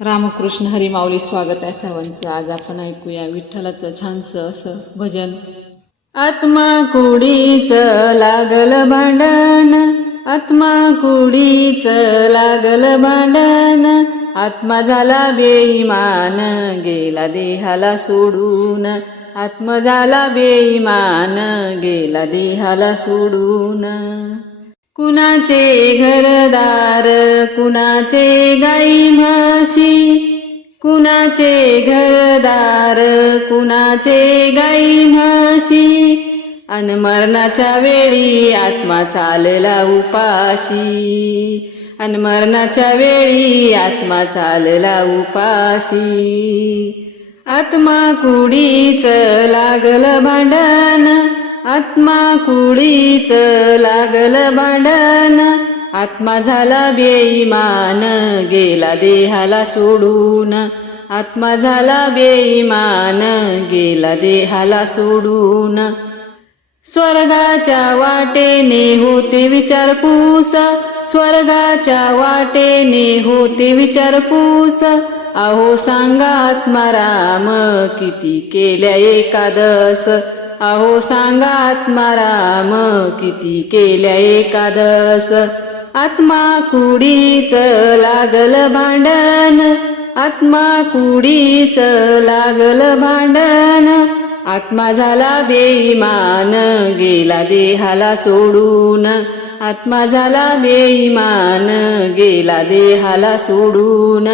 रामकृष्ण हरी माऊली स्वागत आहे सर्वांचं. आज आपण ऐकूया विठ्ठलाचं छानसं असं भजन. आत्मा कुडीच लागल भांडण आत्मा कुडीच लागल भांडण आत्मा झाला बेईमान गेला देहाला सोडून. आत्मा झाला बेईमान गेला देहाला सोडून. कुणाचे घरदार कुणाचे गाई म्हशी कुणाचे घरदार कुणाचे गाई म्हशी. अन मरणाच्या वेळी आत्मा चालला उपाशी. अन मरणाच्या वेळी आत्मा चालला उपाशी. आत्मा कुडीच लागल भांडण आत्मा कुडीच लागल भांडण. आत्मा झाला बेईमान गेला देहाला सोडून. आत्मा झाला बेईमान गेला देहाला सोडून. स्वर्गाच्या वाटेने होते विचारपूस. स्वर्गाच्या वाटेने होते विचारपूस. अहो सांगा आत्माराम किती केल्या एकादस. अहो सांगा आत्माराम किती केल्या एकादस. आत्मा कुडीच लागल भांडण आत्मा कुडीच लागल भांडण. आत्मा झाला बेईमान गेला देहाला सोडून. आत्मा झाला बेईमान गेला देहाला सोडून.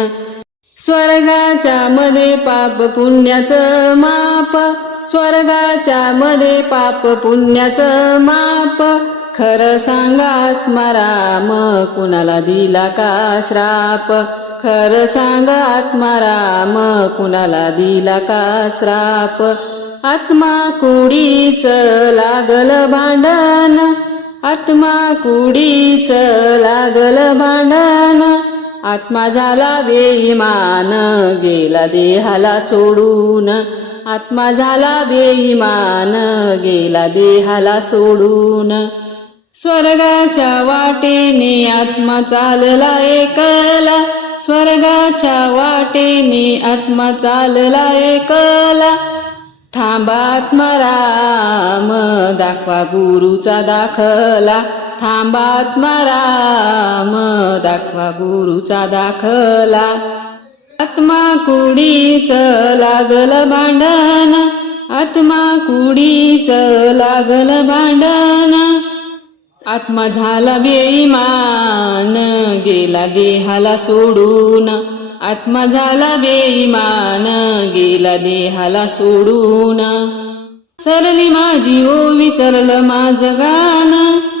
स्वर्गाच्या मध्ये पाप पुण्याचं माप स्वर्गाच्या मध्ये पाप पुण्याचं माप. खरं सांगात आत्माराम कुणाला दिला का श्राप? खरं सांगा आत्माराम कुणाला दिला का श्राप? आत्मा कुडीच लागल भांडण. आत्मा कुडीच लागल भांडण. आत्मा झाला बेईमान गेला देहाला सोडून. आत्मा झाला बेईमान गेला देहाला सोडून. स्वर्गाच्या वाटेने आत्मा चालला एकला. स्वर्गाच्या वाटेने आत्मा चालला एकला. थांबा आत्माराम दाखवा गुरुचा दाखला. थांबा आत्माराम दाखवा गुरुचा दाखला. आत्मा कुडीच लागल भांडण आत्मा कुडीच लागल भांडण. आत्मा झाला बेईमान गेला देहाला सोडून. आत्मा झाला बेईमान गेला देहाला सोडून. सरली माझी ओ विसरलं माझं गाणं.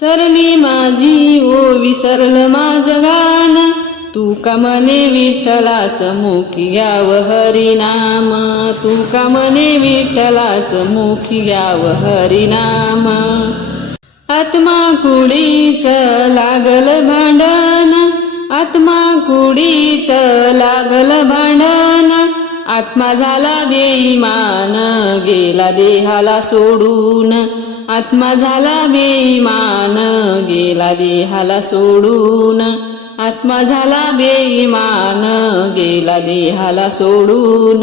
सरली माझी ओ विसरलं माझं गान तू कमने विठ्ठलाच मुखी याव हरिनाम तू कमने म्हणे विठ्ठलाच मुखी याव हरिनाम आत्मा कुडीच लागल भांडण. आत्मा कुडीच लागल भांडण. आत्मा झाला बेईमान गेला देहाला सोडून. आत्मा झाला बेईमान गेला देहाला सोडून. आत्मा झाला बेईमान गेला देहाला सोडून.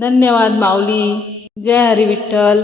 धन्यवाद माऊली. जय हरी विठ्ठल.